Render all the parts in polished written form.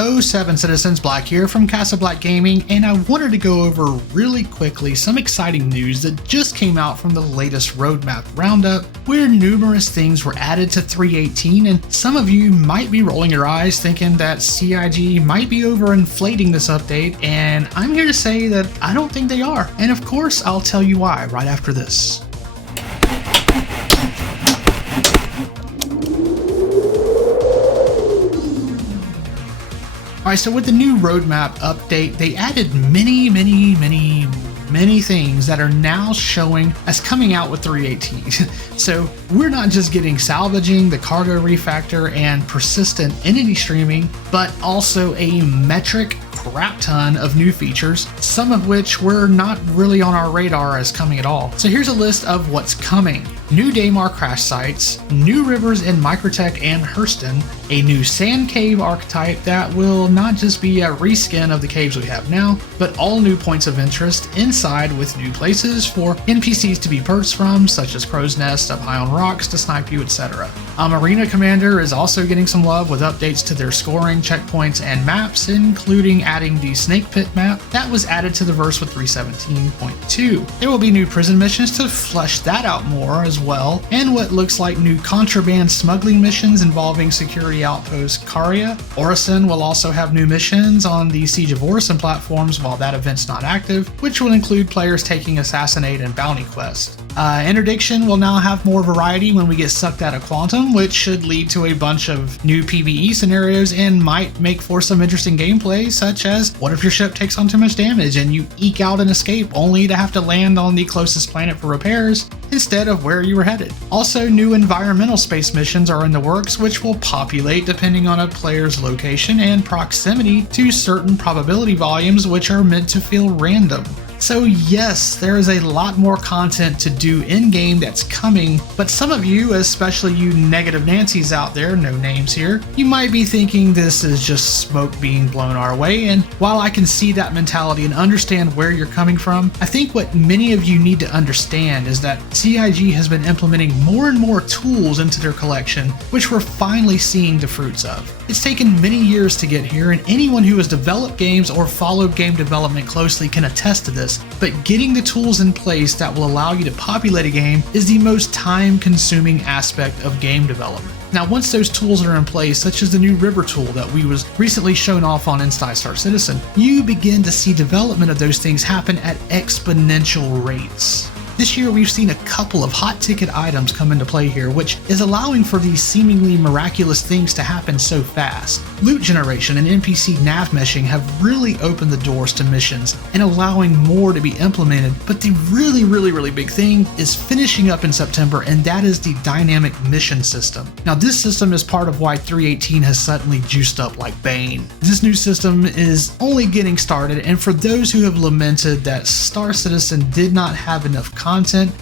07 citizens, Black here from Casa Black Gaming, and I wanted to go over really quickly some exciting news that just came out from the latest Roadmap Roundup, where numerous things were added to 3.18, and some of you might be rolling your eyes thinking that CIG might be overinflating this update, and I'm here to say that I don't think they are. And of course, I'll tell you why right after this. Alright, so with the new roadmap update, they added many things that are now showing as coming out with 3.18. So we're not just getting salvaging, the cargo refactor, and persistent entity streaming, but also a metric crap ton of new features, some of which were not really on our radar as coming at all. So here's a list of what's coming. New Daymar crash sites, new rivers in Microtech and Hurston, a new sand cave archetype that will not just be a reskin of the caves we have now, but all new points of interest inside with new places for NPCs to be perched from, such as Crow's Nest up high on rocks to snipe you, etc. Arena Commander is also getting some love with updates to their scoring, checkpoints, and maps, including adding the Snake Pit map that was added to the verse with 3.17.2. There will be new prison missions to flesh that out more as well, and what looks like new contraband smuggling missions involving security outpost Caria. Orison will also have new missions on the Siege of Orison platforms while that event's not active, which will include players taking Assassinate and Bounty quests. Interdiction will now have more variety when we get sucked out of Quantum, which should lead to a bunch of new PvE scenarios and might make for some interesting gameplay, such as what if your ship takes on too much damage and you eke out an escape only to have to land on the closest planet for repairs instead of where you were headed. Also, new environmental space missions are in the works, which will populate depending on a player's location and proximity to certain probability volumes, which are meant to feel random. So yes, there is a lot more content to do in-game that's coming, but some of you, especially you negative Nancys out there, no names here, you might be thinking this is just smoke being blown our way, and while I can see that mentality and understand where you're coming from, I think what many of you need to understand is that CIG has been implementing more and more tools into their collection, which we're finally seeing the fruits of. It's taken many years to get here, and anyone who has developed games or followed game development closely can attest to this, but getting the tools in place that will allow you to populate a game is the most time-consuming aspect of game development. Now, once those tools are in place, such as the new river tool that we was recently shown off on Inside Star Citizen, you begin to see development of those things happen at exponential rates. This year we've seen a couple of hot ticket items come into play here, which is allowing for these seemingly miraculous things to happen so fast. Loot generation and NPC nav meshing have really opened the doors to missions and allowing more to be implemented, but the really big thing is finishing up in September, and that is the dynamic mission system. Now, this system is part of why 3.18 has suddenly juiced up like Bane. This new system is only getting started, and for those who have lamented that Star Citizen did not have enough content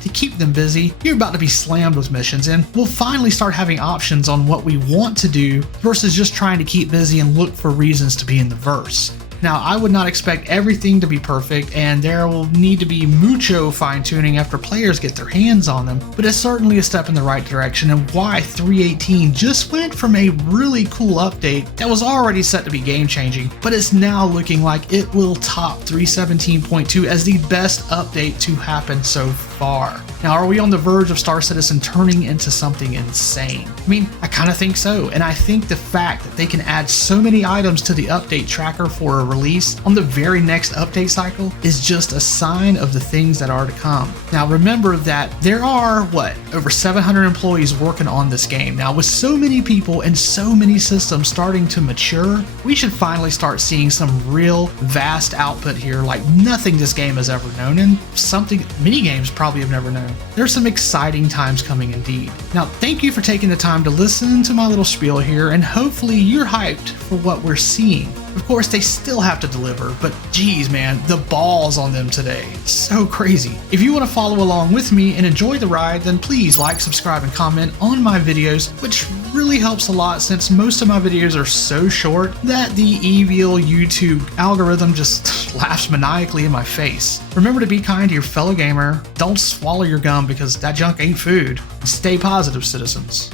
to keep them busy, you're about to be slammed with missions, and we'll finally start having options on what we want to do versus just trying to keep busy and look for reasons to be in the verse. Now, I would not expect everything to be perfect, and there will need to be mucho fine-tuning after players get their hands on them, but it's certainly a step in the right direction, and why 3.18 just went from a really cool update that was already set to be game-changing, but it's now looking like it will top 3.17.2 as the best update to happen so far. Now, are we on the verge of Star Citizen turning into something insane? I mean, I kind of think so, and I think the fact that they can add so many items to the update tracker for a release on the very next update cycle is just a sign of the things that are to come. Now, remember that there are, over 700 employees working on this game. Now, with so many people and so many systems starting to mature, we should finally start seeing some real vast output here like nothing this game has ever known, and something many games probably have never known. There's some exciting times coming indeed. Now, thank you for taking the time to listen to my little spiel here, and hopefully you're hyped for what we're seeing. Of course, they still have to deliver, but geez man, the balls on them today. So crazy. If you want to follow along with me and enjoy the ride, then please like, subscribe, and comment on my videos, which really helps a lot since most of my videos are so short that the evil YouTube algorithm just laughs maniacally in my face. Remember to be kind to your fellow gamer, don't swallow your gum because that junk ain't food, and stay positive, citizens.